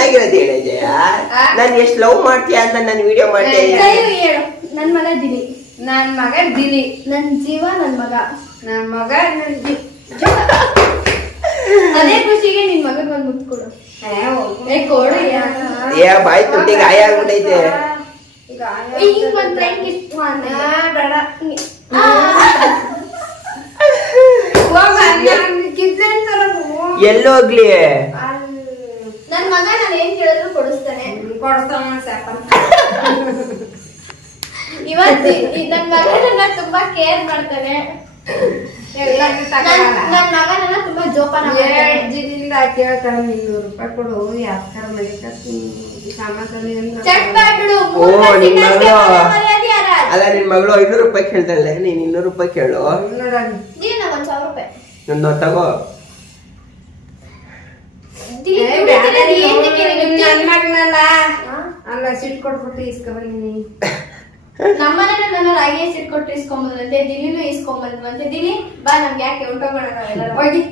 ಚೆನ್ನಾಗಿರೋದು ಹೇಳ ಜಯ. ನಾನು ಎಷ್ಟು ಲವ್ ಮಾಡ್ತೀಯ ಅಂತ ನಾನು ವಿಡಿಯೋ ಮಾಡ್ತೀನಿ. ನನ್ ಮಗ ದಿಲಿ, ನನ್ ಮಗ ದಿಲಿ, ನನ್ ಜೀವ, ನನ್ ಮಗ, ನನ್ ಮಗ, ನನ್ ಅದೇ ಖುಷಿಗೆ ನಿನ್ ಮಗನ್ ಬಂದ್ ಮುಟ್ಕೊಡು. ಏ ಬಾಯ್ ತುಟ್ಟಿ ಗಾಯ ಆಗ್ಬಿಟ್ಟೈತೆ. ಎಲ್ಲೋಗ್ಲಿ ನನ್ ಮಗ ನಾನು ಏನ್ ಕೇಳಿದ್ರು ಕೊಡಿಸ್ತಾನೆ. ಇವತ್ತು ನನ್ ಮಗ ನನ್ನ ತುಂಬಾ ಕೇರ್ ಮಾಡ್ತಾನೆ. ನನ್ ಮಗ ನನ್ನ ತುಂಬಾ ಜೋಪಾನ ಜಿನಿಂದ ಕೇಳ್ತಾರ. 200 ರೂಪಾಯಿ ಕೊಡು, ಯಾವ್ದಾರ ಅಲ್ಲ ನಿನ್ ಮಗಳು 500 ರೂಪಾಯಿ ಕೇಳ್ತಾಳೆ, ನೀನ್ 200 ರೂಪಾಯಿ ಕೇಳು. ಒಂದ್ 1,000 ರೂಪಾಯಿ ನನ್ನ ತಗೋ. ನನ್ ಮಗನಲ್ಲ ಅಲ್ಲ ಸಿಟ್ ಕೊಟ್ಬಿಟ್ಟು ಇಸ್ಕೊಂಬಂದಿನಿ. ನಮ್ಮನೆ ನನ್ನ ರಾಗಿ ಸಿಟ್ಕೊಟ್ಟು ಇಸ್ಕೊಂಬಂದಂತೆ, ದಿಲ್ಲಿನೂ ಇಸ್ಕೊಂಬಂದಂತೆ. ದಿಲ್ಲಿ ಬಾ ನಮ್ಗೆ ಯಾಕೆ ಹೊಂಟೋಗೋಣ, ನಾವೆಲ್ಲರೂ ಹೋಗಿ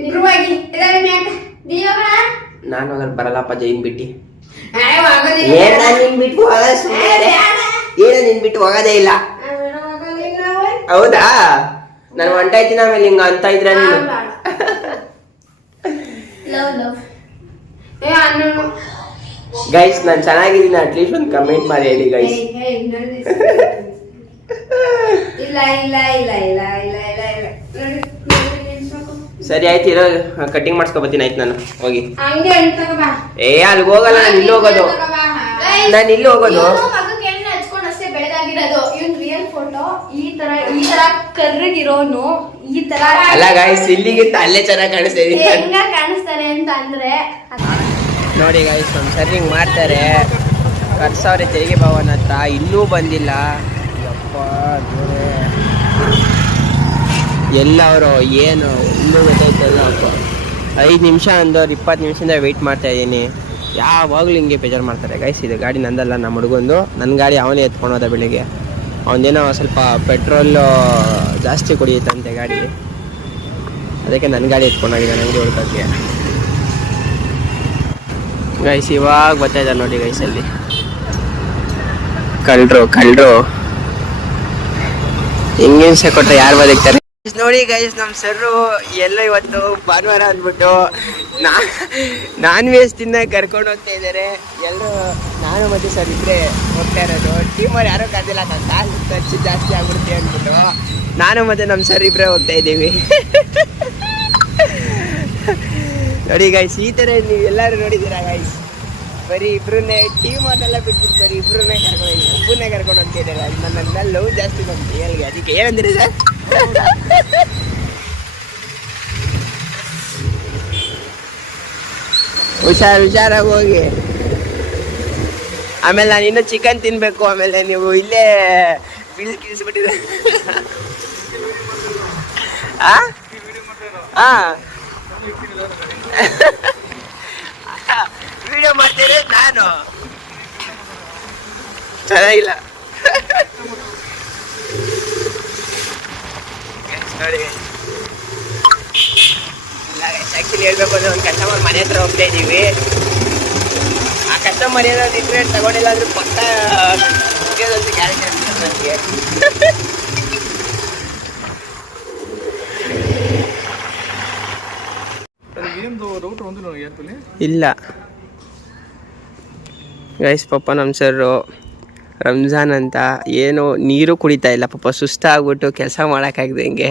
ಇಬ್ರು ಹೋಗಿ ದಿಲ್ಲಿ ಹೋಗೋಣ. ನಾನು ಹೋಗಲ್ ಬರಲ್ಲಪ್ಪ ಜೈನ್ ಬಿಟ್ಟಿ. ಹೋಗೋದಿಲ್ಲ. ನಿನ್ ಬಿಟ್ಟು ನಿನ್ ಬಿಟ್ಟು ಹೋಗೋದೇ ಇಲ್ಲ. ಹೌದಾ? ನಾನು ಹೊಂಟಾಯ್ತೀನಿ ಆಮೇಲೆ ಹಿಂಗ ಅಂತ ಇದ್ರೆ ನೀನು. ಗೈಸ್ ನಾನು ಚೆನ್ನಾಗಿದ್ದೀನಿ, ಅಟ್ಲೀಸ್ಟ್ ಒಂದು ಕಮೆಂಟ್ ಮಾಡಿ ಹೇಳಿ ಗೈಸ್. ಇಲ್ಲ ಇಲ್ಲ ಇಲ್ಲ ಇಲ್ಲ ಇಲ್ಲ ಇಲ್ಲ ಇಲ್ಲ ಸರಿ ಆಯ್ತು, ಇರೋ ಕಟಿಂಗ್ ಮಾಡಿಸ್ಕೊ ಬರ್ತೀನಿ. ಆಯ್ತು ನಾನು ಹೋಗಿ. ಹಂಗೆ ಏ ಅಲ್ಲಿಗೆ ಹೋಗಲ್ಲ, ನಾನು ಇಲ್ಲಿ ಹೋಗೋದು. ನಾನು ಇಲ್ಲಿ ಹೋಗೋದು. ಮಗಕ್ಕೆ ಎಣ್ಣೆ ಹಚ್ಕೊಂಡು ಅಷ್ಟೇ ಬೆಳಗಾಗಿರೋದು. ಇವ್ನ್ ರಿಯಲ್ ಫೋಟೋ ಈ ತರ ಕರ್ರಗಿರೋನು ಈ ತರ ಅಲ್ಲ ಗೈಸ್, ಇಲ್ಲಿಗಿಂತ ಅಲ್ಲೇ ಚೆನ್ನಾಗಿ ಕಾಣಿಸ್ತಾ ಹೆಂಗ ಕಾಣಿಸ್ತಾರೆ ಅಂತ ಅಂದ್ರೆ ನೋಡಿ ಗೈಸ್. ಒಂದು ಸರಿ ಹಿಂಗೆ ಮಾಡ್ತಾರೆ. ಕರ್ಸವ್ರೆ ತೆರಿಗೆ ಭವನ ಹತ್ರ, ಇನ್ನೂ ಬಂದಿಲ್ಲ. ಯಪ್ಪ ಎಲ್ಲವರು ಏನು ಇನ್ನೂ ಗೊತ್ತಾಯ್ತಲ್ಲ. 5 ನಿಮಿಷ ಅಂದವ್ರು 20 ನಿಮಿಷದಿಂದ ವೆಯ್ಟ್ ಮಾಡ್ತಾ ಇದ್ದೀನಿ. ಯಾವಾಗಲೂ ಹಿಂಗೆ ಬೇಜಾರು ಮಾಡ್ತಾರೆ ಗೈಸ್. ಇದು ಗಾಡಿ ನಂದಲ್ಲ, ನಮ್ಮ ಹುಡುಗಂದು. ನನ್ನ ಗಾಡಿ ಅವನೇ ಎತ್ಕೊಳೋದ ಬೆಳಿಗ್ಗೆ. ಅವನೇನೋ ಸ್ವಲ್ಪ ಪೆಟ್ರೋಲು ಜಾಸ್ತಿ ಕುಡಿಯುತ್ತಂತೆ ಗಾಡಿ, ಅದಕ್ಕೆ ನನ್ನ ಗಾಡಿ ಎತ್ಕೊಂಡೋಗಿದ್ದಾನೆ ಅಂಗಡಿ ಹುಡ್ಕೋಕ್ಕೆ. ಗೈಸ್ ಇವಾಗ ಬರ್ತಾಯಿದ್ದಾರೆ ನೋಡಿ ಗೈಸ್, ಅಲ್ಲಿ ಕಳ್ರು ಹಿಂಗಿಂಸೆ ಕೊಟ್ಟರೆ ಯಾರು ಬದುಕ್ತಾರೆ ನೋಡಿ ಗೈಸ್. ನಮ್ಮ ಸರ್ರು ಎಲ್ಲ ಇವತ್ತು ಭಾನುವಾರ ಅಂದ್ಬಿಟ್ಟು ನಾನ್ ವೆಜ್ ತಿನ್ನಕ್ಕೆ ಕರ್ಕೊಂಡು ಹೋಗ್ತಾ ಇದ್ದಾರೆ ಎಲ್ಲರೂ. ನಾನು ಮತ್ತು ಸರ್ ಇಬ್ಬರೇ ಹೋಗ್ತಾ ಇರೋದು. ಟೀಮವ್ರು ಯಾರೋ ಕರೆದಿಲ್ಲ, ನನ್ನ ಕಾಲು ಖರ್ಚು ಜಾಸ್ತಿ ಆಗ್ಬಿಡುತ್ತೆ ಅಂದ್ಬಿಟ್ಟು ನಾನು ಮತ್ತು ನಮ್ಮ ಸರ್ ಇಬ್ಬರೇ ಹೋಗ್ತಾ ಇದ್ದೀವಿ. ನೋಡಿ ಗೈಸ್, ಈ ಥರ ನೀವು ಎಲ್ಲರೂ ನೋಡಿದ್ದೀರಾ ಗೈಸ್. ಬರೀ ಇಬ್ರನ್ನೇ ಟೀಮ್ ಅವನ್ನೆಲ್ಲ ಬಿಟ್ಬಿಟ್ಟು ಬರೀ ಇಬ್ರನ್ನೇ ಒಬ್ಬನೇ ಕರ್ಕೊಂಡು ಹೋಗ್ತಿದ್ದಾರೆ. ನನ್ನ ಲವ್ ಜಾಸ್ತಿ ಬಂತು ಹೇಳಿಗೆ, ಅದಕ್ಕೆ ಏನಂದಿರಿ ಸರ್? ಹುಷಾರಾಗಿ ಹೋಗಿ. ಆಮೇಲೆ ನಾನು ಇನ್ನೂ ಚಿಕನ್ ತಿನ್ಬೇಕು. ಆಮೇಲೆ ನೀವು ಇಲ್ಲೇ ಬೀಳ್ಕಿಳಿಸ್ಬಿಟ್ಟಿದ್ರೆ ವಿಡಿಯೋ ಮಾಡ್ತೀರಿ, ನಾನು ಚೆನ್ನಾಗಿಲ್ಲ ನೋಡಿ. ಆ್ಯಕ್ಚುಲಿ ಹೇಳ್ಬೇಕು ಅಂದ್ರೆ ಒಂದು ಕಸ್ಟಮರ್ ಮನೆ ಹತ್ರ ಹೋಗ್ತಾ ಇದ್ದೀವಿ. ಆ ಕಸ್ಟಮರ್ ಏನಾದ್ರು ಇದ್ರೆ ತಗೊಂಡಿಲ್ಲ ಅಂದ್ರೆ ಪಕ್ಕ ಗ್ಯಾರಂಟಿ ನನಗೆ. ಇಲ್ಲ ಗೈಸ್, ಪಾಪ ನಮ್ಮ ಸರು ರಂಜಾನ್ ಅಂತ ಏನು ನೀರು ಕುಡಿತಾ ಇಲ್ಲ ಪಾಪ. ಸುಸ್ತಾಗ್ಬಿಟ್ಟು ಕೆಲಸ ಮಾಡೋಕ್ಕಾಗಿದೆ ಹಿಂಗೆ.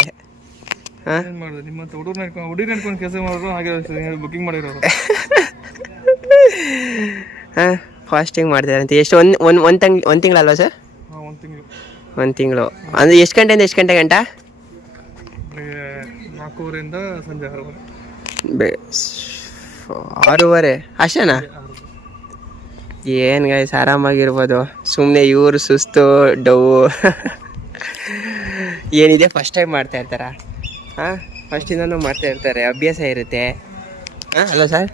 ಫಾಸ್ಟಿಂಗ್ ಮಾಡ್ತಾರೆ ಅಂತ. ಎಷ್ಟು ಒಂದು ತಿಂಗಳಲ್ವಾ ಸರ್? 1 ತಿಂಗಳು ಅಂದರೆ ಎಷ್ಟು ಗಂಟೆಯಿಂದ ಎಷ್ಟು ಗಂಟೆ ಗಂಟ? 4:30 ಸಂಜೆ 6:30 ಅಷ್ಟೇನಾ? ಏನು ಗೈಸ್, ಆರಾಮಾಗಿರ್ಬೋದು. ಸುಮ್ಮನೆ ಇವರು ಸುಸ್ತು ಡವು ಏನಿದೆ ಫಸ್ಟ್ ಟೈಮ್ ಮಾಡ್ತಾ ಇರ್ತಾರ. ಫಸ್ಟಿಂದನೂ ಮಾಡ್ತಾ ಇರ್ತಾರೆ, ಅಭ್ಯಾಸ ಇರುತ್ತೆ. Hello sir.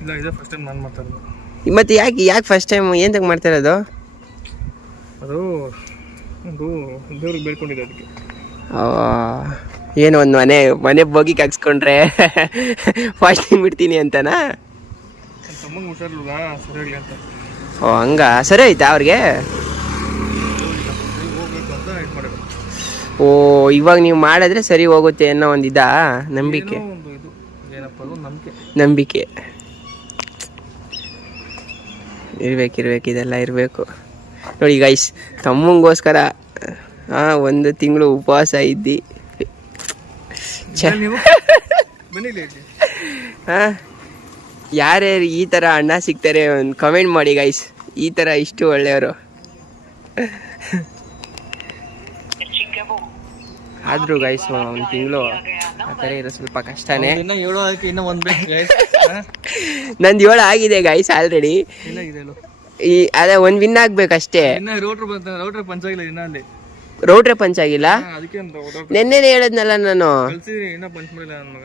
ಇಲ್ಲ, ಇದೆ ಫಸ್ಟ್ ಟೈಮ್ ನಾನು ಮಾಡ್ತಾ ಇರೋದು. ಮತ್ತೆ ಯಾಕೆ ಫಸ್ಟ್ ಟೈಮ್ ಏನಂತ ಮಾಡ್ತಾ ಇರೋದು? ಅದು ಒಂದು ದೇವ್ರಿಗೆ ಬೇಡ್ಕೊಂಡಿದ್ದೆ, ಅದಕ್ಕೆ. ಏನು ಒಂದು ಮನೆ ಬೋಗಿ ಹಾಕ್ಸ್ಕೊಂಡ್ರೆ ಫಾಸ್ಟಿಂಗ್ ಬಿಡ್ತೀನಿ ಅಂತನಾ? ನನ್ನ ತಮ್ಮಂಗೆ ಹುಷಾರಿಲ್ಲ ಸರಿಯಾಗಲಿ ಅಂತ ಓ ಹಂಗ ಸರಿ ಆಯ್ತಾ ಅವ್ರಿಗೆ? ಹೋಗ್ಬೇಕು ಅಂತ ಇದು ಮಾಡಿದ್ರು. ಓ ಇವಾಗ ನೀವು ಮಾಡಿದ್ರೆ ಸರಿ ಹೋಗುತ್ತೆ ಅನ್ನೋ ಒಂದು ಇದಾ ನಂಬಿಕೆ? ಏನೋ ಒಂದು ಇದು ಏನಪ್ಪ ಅದು ನಂಬಿಕೆ ಇರ್ಬೇಕು ಇದೆಲ್ಲ ಇರಬೇಕು. ನೋಡಿ ಗೈಸ್, ತಮ್ಮಂಗೋಸ್ಕರ 1 ತಿಂಗಳು ಉಪವಾಸ ಇದ್ದಿ. ನೀವು ಬನ್ನಿಲ್ಲ ಯಾರ್ಯಾರು ಈ ಥರ ಅಣ್ಣ ಸಿಗ್ತಾರೆ ಒಂದು ಕಮೆಂಟ್ ಮಾಡಿ ಗೈಸ್. ಈ ಥರ ಇಷ್ಟು ಒಳ್ಳೆಯವರು. ಆದರೂ ಗೈಸ್ 1 ತಿಂಗಳು ಆ ಥರ ಇರೋ ಸ್ವಲ್ಪ ಕಷ್ಟನೇ. ಇನ್ನ 7 ಆಯ್ತು, ಇನ್ನ 1 ಬೇಕು ಗೈಸ್. ನಂದು 7 ಆಗಿದೆ ಗೈಸ್ ಆಲ್ರೆಡಿ. ಇಲ್ಲ ಇದೆ ಅದೇ 1 ವಿನ್ ಆಗ್ಬೇಕಷ್ಟೇ. ಇನ್ನ ರೋಟ್ರ್ ಪಂಚ್ ಆಗಿಲ್ಲ ಇನ್ನ ಅಲ್ಲಿ. ರೋಟ್ರೆ ಪಂಚ್ ಆಗಿಲ್ಲ? ಅದಕ್ಕೆ ನೆನ್ನೆನೇ ಹೇಳಿದ್ನಲ್ಲ ನಾನು. ಕಳ್ಸಿದೀನಿ, ಇನ್ನ ಪಂಚ್ ಮಾಡಿಲ್ಲ ನನ್ನ ಮಗ.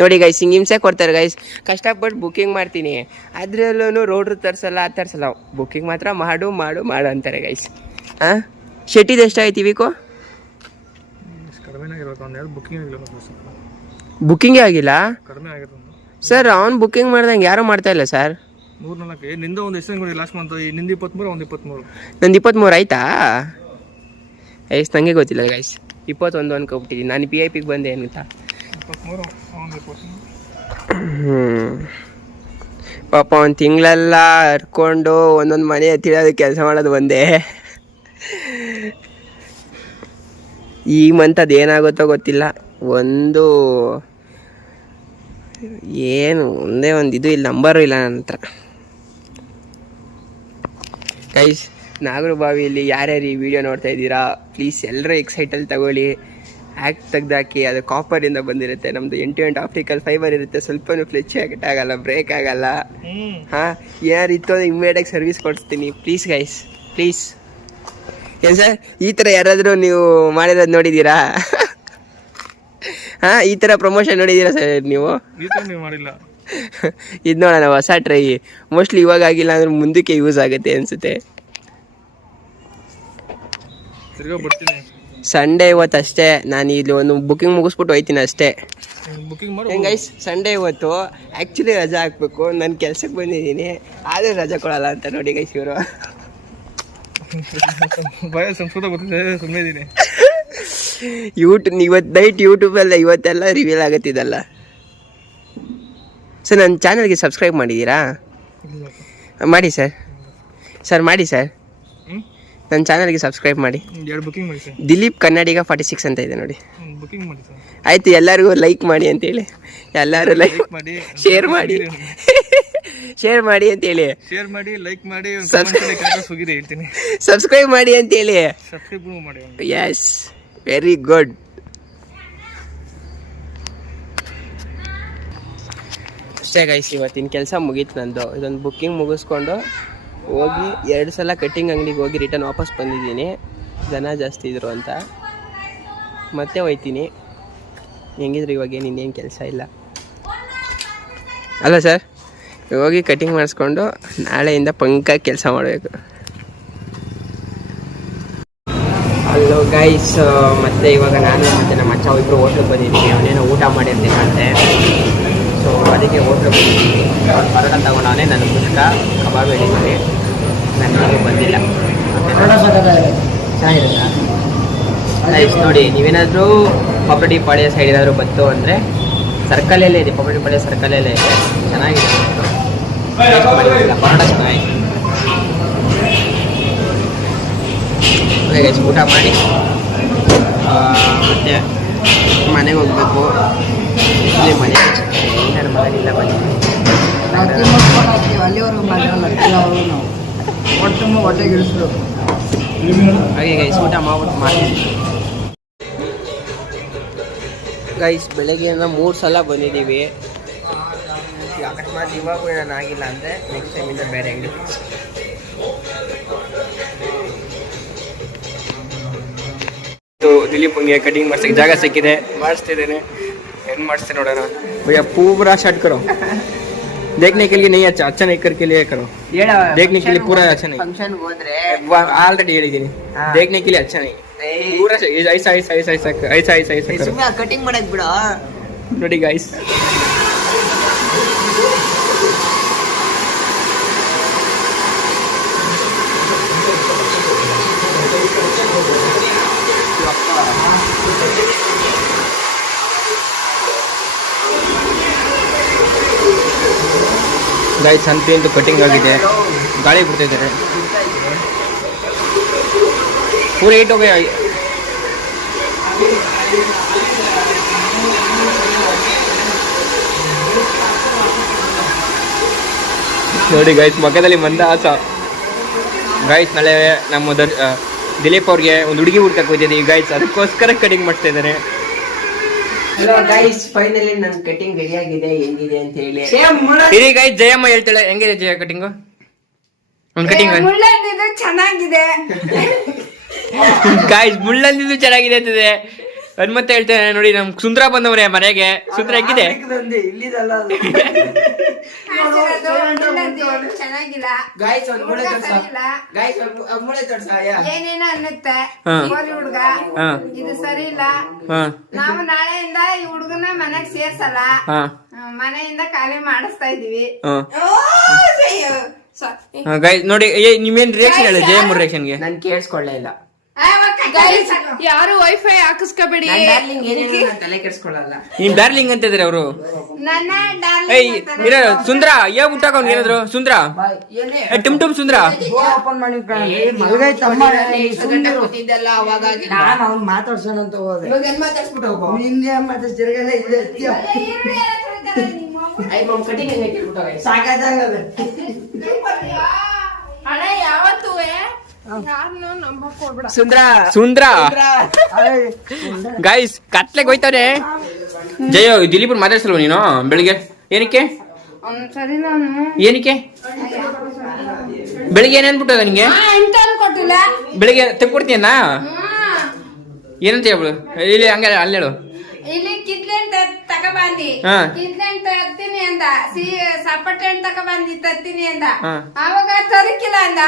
ನೋಡಿ ಗೈಸ್, ಹಿಂಗೆ ಹಿಂಸೆ ಕೊಡ್ತಾರೆ ಗೈಸ್. ಕಷ್ಟಪಟ್ಟು ಬುಕ್ಕಿಂಗ್ ಮಾಡ್ತೀನಿ, ಅದರಲ್ಲೂ ರೋಡ್ರು ತರಿಸಲ್ಲ, ಅದು ತರಿಸಲ್ಲ. ಬುಕ್ಕಿಂಗ್ ಮಾತ್ರ ಮಾಡು ಮಾಡು ಮಾಡು ಅಂತಾರೆ ಗೈಸ್. ಶೆಟ್ಟಿದು ಎಷ್ಟಾಯ್ತು ವೀಕು? ಕಡಿಮೆ ಆಗಿರ್ಬೇಕು. ಅವ್ನು ಯಾರು ಬುಕ್ಕಿಂಗ್ ಆಗಿಲ್ಲ, ಬುಕ್ಕಿಂಗೇ ಆಗಿಲ್ಲ ಕಡಿಮೆ ಆಗಿರೋದು ಸರ್. ಅವ್ನು ಬುಕ್ಕಿಂಗ್ ಮಾಡ್ದಂಗೆ ಯಾರೂ ಮಾಡ್ತಾ ಇಲ್ಲ ಸರ್. 3-4 ನಿಂದ ಒಂದು ಎಷ್ಟು ಕೊಡಿ ಲಾಸ್ಟ್ ಮಂತ್. ನಿಂದ 23, ಅವ್ನು 23. ನಂದು 23 ಆಯ್ತಾ? ಗೈಸ್ ನನಗೆ ಗೊತ್ತಿಲ್ಲ ಗೈಸ್. 21 ಅನ್ಕೊಬಿಟ್ಟಿದ್ದೀನಿ. ನಾನು PIP ಬಂದೆ ಅಂತ. 23, ಅವ್ನು 23. ಪಾಪ 1 ತಿಂಗಳೆಲ್ಲ ಹರ್ಕೊಂಡು ಒಂದೊಂದು ಮನೆ ಎತ್ತಿಡೋದು ಕೆಲಸ ಮಾಡೋದು ಒಂದೇ. ಈ ಮಂತ್ ಅದು ಏನಾಗುತ್ತೋ ಗೊತ್ತಿಲ್ಲ. ಒಂದೇ ಒಂದು ಇದು ಇಲ್ಲ, ನಂಬರು ಇಲ್ಲ ನನ್ನ ಹತ್ರ. ಗೈಸ್, ನಾಗರಬಾವಿಯಲ್ಲಿ ಯಾರ್ಯಾರು ಈ ವಿಡಿಯೋ ನೋಡ್ತಾ ಇದ್ದೀರಾ, ಪ್ಲೀಸ್ ಎಲ್ಲರೂ ಎಕ್ಸೈಟಲ್ಲಿ ತಗೊಳ್ಳಿ. ತೆಗ್ದಾಕಿ. ಅದು ಕಾಪರಿಂದ ಬಂದಿರುತ್ತೆ. ನಮ್ಮದು 8 ಆಪ್ಟಿಕಲ್ ಫೈಬರ್ ಇರುತ್ತೆ. ಸ್ವಲ್ಪನೂ ಫ್ಲೆಚ್ ಆಗಲ್ಲ, ಬ್ರೇಕ್ ಆಗಲ್ಲ. ಯಾರು ಇತ್ತು ಅಂದರೆ ಇಮ್ಮಿಡಿಯೇಟಾಗಿ ಸರ್ವಿಸ್ ಕೊಡಿಸ್ತೀನಿ. Please guys, please. ಏನು ಸರ್, ಈ ಥರ ಯಾರಾದರೂ ನೀವು ಮಾಡಿರೋದು ನೋಡಿದ್ದೀರಾ? ಈ ಥರ ಪ್ರಮೋಷನ್ ನೋಡಿದ್ದೀರಾ ಸರ್ ನೀವು? ಮಾಡಿಲ್ಲ. ಇದು ನೋಡೋಣ, ಹೊಸ ಟ್ರೈ. ಮೋಸ್ಟ್ಲಿ ಇವಾಗ ಆಗಿಲ್ಲ ಅಂದ್ರೆ ಮುಂದಕ್ಕೆ ಯೂಸ್ ಆಗುತ್ತೆ ಅನಿಸುತ್ತೆ. ಸಂಡೇ ಇವತ್ತು ಅಷ್ಟೇ. ನಾನು ಇಲ್ಲಿ ಒಂದು ಬುಕ್ಕಿಂಗ್ ಮುಗಿಸ್ಬಿಟ್ಟು ಹೋಯ್ತೀನಿ ಅಷ್ಟೇ. ಹೆಂಗೆ ಗೈಸ್, ಸಂಡೇ ಇವತ್ತು ಆ್ಯಕ್ಚುಲಿ ರಜಾ ಹಾಕ್ಬೇಕು. ನಾನು ಕೆಲ್ಸಕ್ಕೆ ಬಂದಿದ್ದೀನಿ, ಆದರೆ ರಜಾ ಕೊಡಲ್ಲ ಅಂತ ನೋಡಿ ಗೈಸ್ ಇವರು. ಸುಮ್ಮನೆ ಇವತ್ತು ನೈಟ್ ಯೂಟ್ಯೂಬಲ್ಲ ಇವತ್ತೆಲ್ಲ ರಿವೀಲ್ ಆಗುತ್ತಿದ್ದಲ್ಲ. ಸರ್, ನನ್ನ ಚಾನಲ್ಗೆ ಸಬ್ಸ್ಕ್ರೈಬ್ ಮಾಡಿದ್ದೀರಾ? ಮಾಡಿ ಸರ್ ಮಾಡಿ ಸರ್. ನನ್ನ ಚಾನಲ್ಗೆ ಸಬ್ಸ್ಕ್ರೈಬ್ ಮಾಡಿ. ದಿಲೀಪ್ ಕನ್ನಡಿಗ 46 ಅಂತ ಇದೆ ನೋಡಿ. ಆಯ್ತು, ಎಲ್ಲರಿಗೂ ಲೈಕ್ ಮಾಡಿ ಅಂತೇಳಿ. ಎಲ್ಲರೂ ಲೈಕ್ ಮಾಡಿ, ಶೇರ್ ಮಾಡಿ ಶೇರ್ ಮಾಡಿ ಅಂತೇಳಿ. ಶೇರ್ ಮಾಡಿ, ಲೈಕ್ ಮಾಡಿ, ಸಬ್ಸ್ಕ್ರೈಬ್ ಮಾಡಿ ಅಂತೇಳಿ. Yes, very good. ಅಷ್ಟೇ ಗೈಸ್, ಇವತ್ತಿನ ಕೆಲಸ ಮುಗೀತು ನಂದು. ಇದೊಂದು ಬುಕ್ಕಿಂಗ್ ಮುಗಿಸ್ಕೊಂಡು ಹೋಗಿ 2 ಸಲ ಕಟ್ಟಿಂಗ್ ಅಂಗಡಿಗೆ ಹೋಗಿ ರಿಟರ್ನ್ ವಾಪಸ್ ಬಂದಿದ್ದೀನಿ. ಜನ ಜಾಸ್ತಿ ಇದ್ರು ಅಂತ ಮತ್ತೆ ಹೋಯ್ತೀನಿ. ಹೆಂಗಿದ್ರು ಇವಾಗ ಇನ್ನೇನು ಕೆಲಸ ಇಲ್ಲ ಅಲ್ಲ ಸರ್. ಹೋಗಿ ಕಟ್ಟಿಂಗ್ ಮಾಡಿಸ್ಕೊಂಡು ನಾಳೆಯಿಂದ ಪಂಕ ಕೆಲಸ ಮಾಡಬೇಕು. ಹಲೋ ಗೈಸ್, ಮತ್ತೆ ಇವಾಗ ನಾನು ಮತ್ತು ನಮ್ಮ ಅಚ್ಚ ಇಬ್ಬರು ಹೋಟ್ಲಿಗೆ ಬಂದಿದ್ದೀನಿ. ಅವನೇನೋ ಊಟ ಮಾಡಿರ್ತೀನಿ ಅಂತೆ. ಸೊ ಅದಕ್ಕೆ ಹೋಟ್ಲಿಗೆ ಬಂದಿದ್ದೀನಿ. ಅವ್ರು ಪರೋಟ ತೊಗೊಂಡವನೇ, ನನ್ನ ಪುಸ್ತಕ ಕಬಾಬ್ ಹೇಳಿದ್ದೀನಿ. ನನಗೆ ಬಂದಿಲ್ಲ. ಚೆನ್ನಾಗಿರುತ್ತಾ ಗೈಸ್? ನೋಡಿ, ನೀವೇನಾದರೂ ಪಪಡಿ ಪಾಳ್ಯ ಸೈಡ್ ಏನಾದರೂ ಬಂತು ಅಂದರೆ ಸರ್ಕಲಲ್ಲೇ ಇದೆ. ಪಪಡಿ ಪಾಳ್ಯ ಸರ್ಕಲಲ್ಲೇ ಇದೆ. ಚೆನ್ನಾಗಿದೆ. ಪರೋಟ ಚೆನ್ನಾಗಿದೆ. ಗೈಸ್, ಊಟ ಮಾಡಿ ಮತ್ತೆ ಮನೆಗೆ ಹೋಗ್ಬೇಕು. ಇಲ್ಲಿ ಮನೆ ನನ್ನ ಮನೆಯಿಂದ ಬಂದಿದ್ದೀನಿ. ಹಾಗೆ ಗೈಸ್, ಊಟ ಮಾಡ್ಬಿಟ್ಟು ಮಾಡ್ತೀನಿ. ಗೈಸ್, ಬೆಳಗ್ಗೆಯಿಂದ 3 ಸಲ ಬಂದಿದ್ದೀವಿ. ಅಕಸ್ಮಾತ್ ಇವಾಗ ನಾನು ಆಗಿಲ್ಲ ಅಂದರೆ ನೆಕ್ಸ್ಟ್ ಟೈಮಿಂದ ಬೇರೆ ಅಂಗಡಿ. ದಿಲೀಪ್ ಹಂಗೆ ಕಟಿಂಗ್ ಮಾಡ್ಸಕ್ಕೆ ಜಾಗ ಸಿಕ್ಕಿದೆ, ಮಾಡಿಸ್ತಿದ್ದೇನೆ. ಏನು ಮಾಡಿಸ್ತೇನೆ ನೋಡೋಣ. भैया पूरा शर्ट करो, देखने के लिए नहीं अच्छा नहीं करके लिए करो, देखने के लिए पूरा अच्छा नहीं. फंक्शन ಹೋದ್ರೆ ಆಲ್ರೆಡಿ ಹೇಳಿದ್ದೀನಿ, देखने के लिए अच्छा नहीं. पूरा ऐसा ऐसा ऐसा ऐसा ऐसा ऐसा ऐसा ಸುಮ್ಮನೆ ಕಟಿಂಗ್ ಮಾಡಕ್ ಬಿಡು. ನೋಡಿ ಗೈಸ್, ಗೈಸ್ ಸಂಪಿ ಅಂತೂ ಕಟಿಂಗ್ ಆಗಿದೆ, ಗಾಳಿ ಬಿಡ್ತಿದ್ದಾರೆ ಪೂರ ಏಟ್ ಹೋಗಿ. ನೋಡಿ ಗೈಸ್ ಮಕ್ಕದಲ್ಲಿ ಮಂದಹಾಸ. ಗೈಸ್ ನಾಳೆ ನಮ್ಮ ದಿಲೀಪ್ ಅವ್ರಿಗೆ ಒಂದು ಹುಡುಗಿ ಹುಡ್ಕಕ್ಕೆ ಹೋಗ್ತಿದ್ದೀವಿ ಗೈಸ್, ಅದಕ್ಕೋಸ್ಕರ ಕಟಿಂಗ್ ಮಾಡ್ತಾ ಇದ್ದಾರೆ. ಹಲೋ ಗೈಸ್, ಫೈನಲಿ ನನ್ನ ಕಟಿಂಗ್ ರೆಡಿ ಆಗಿದೆ, ಹೆಂಗಿದೆ ಅಂತ ಹೇಳಿ. ಇರಿ ಗೈಸ್, ಜಯಮ್ಮ ಹೇಳ್ತಾಳೆ ಹೆಂಗಿದೆ ಜಯ ಕಟಿಂಗು. ಒಂದು ಕಟಿಂಗ್ ಮುಳ್ಳಂದಿದ್ದು ಚೆನ್ನಾಗಿದೆ. ಗಾಯ್ಸ್ ಮುಳ್ಳಂದಿದ್ದು ಚೆನ್ನಾಗಿದೆ ಅಂತಿದೆ. ಅದ್ ಮತ್ತೆ ಹೇಳ್ತೇನೆ ನೋಡಿ, ನಮ್ ಸುಂದ್ರ ಬಂದವ್ರೆ ಮನೆಗೆ. ಸುಂದ್ರ ಹೆಂಗಿದೆ? ಚೆನ್ನಾಗಿಲ್ಲ. ಗಾಯ್ಸ್ ಏನೇನೋ ಅನ್ನುತ್ತೆ ಹುಡುಗ, ಇದು ಸರಿ ಇಲ್ಲ. ನಾವು ನಾಳೆಯಿಂದ ಈ ಹುಡುಗನ ಮನೆಗ್ ಸೇರ್ಸಲ್ಲ, ಮನೆಯಿಂದ ಖಾಲಿ ಮಾಡಿಸ್ತಾ ಇದೀವಿ. ಗೈಸ್ ನೋಡಿ, ನಿಮ್ಮೇನ್ ರಿಯಾಕ್ಷನ್ ಹೇಳಿ ಜಯಮ್ಮ ರಿಯಾಕ್ಷನ್ಗೆ? ನಾನು ಕೇಳಿಸ್ಕೊಳ್ಳೇ ಇಲ್ಲ. ಯಾರು ವೈಫೈ ಹಾಕಿಸ್ಕೋಬೇಡಿ. ತಲೆ ಕೆಡಿಸ್ಕೊಳ್ಳಲ್ಲ. ನೀನ್ ಡಾರ್ಲಿಂಗ್ ಅಂತಿದ್ರೆ ಅವರು. ನನ್ನ ಸುಂದ್ರ ಯಾವ ಊಟ ಏನಾದ್ರು ಸುಂದ್ರ ಟುಮ್ ಟುಮ್ ಸುಂದ್ರ ಮಾತಾಡ್ಸೋಣ ಅಂತ ಹೋದೆ. ಸಾಕಾಗದ ಹಣ ಯಾವತ್ತೂ ಸುಂದ್ರ ಸುಂದ್ರ ಗೈಸ್ ಕತ್ಲೆಗೆ ಹೋಯ್ತವ್ರೆ. ಜಯ ದಿಲೀಪ್ ಮಾತಾಡ್ಸಲ್ವ ನೀನು ಬೆಳಿಗ್ಗೆ? ಏನಕ್ಕೆ ಏನಕ್ಕೆ ಬೆಳಿಗ್ಗೆ ಏನ್ ಅನ್ಬಿಟ್ಟದ ನಿಂಗೆ? ಬೆಳಿಗ್ಗೆ ತೆಗ್ಕೊಡ್ತೀಯನ್ನ ಏನಂತ ಹೇಳ್ಬಿಡು. ಇಲ್ಲಿ ಹಂಗ ಅಲ್ಲೇಳು. ಇಲ್ಲಿ ಕಿತ್ಲೆಂಟ್ ತಗೊಬಂದಿ, ಕಿತ್ಲೆಂಟ್ ತರ್ತೀನಿ ಅಂದ, ಸಪಟೆ ಹಣ್ಣು ತಗೊಬಂದಿ ತರ್ತೀನಿ ಅಂದ. ಅವಾಗ ತರಕಿಲ್ಲ ಅಂದ.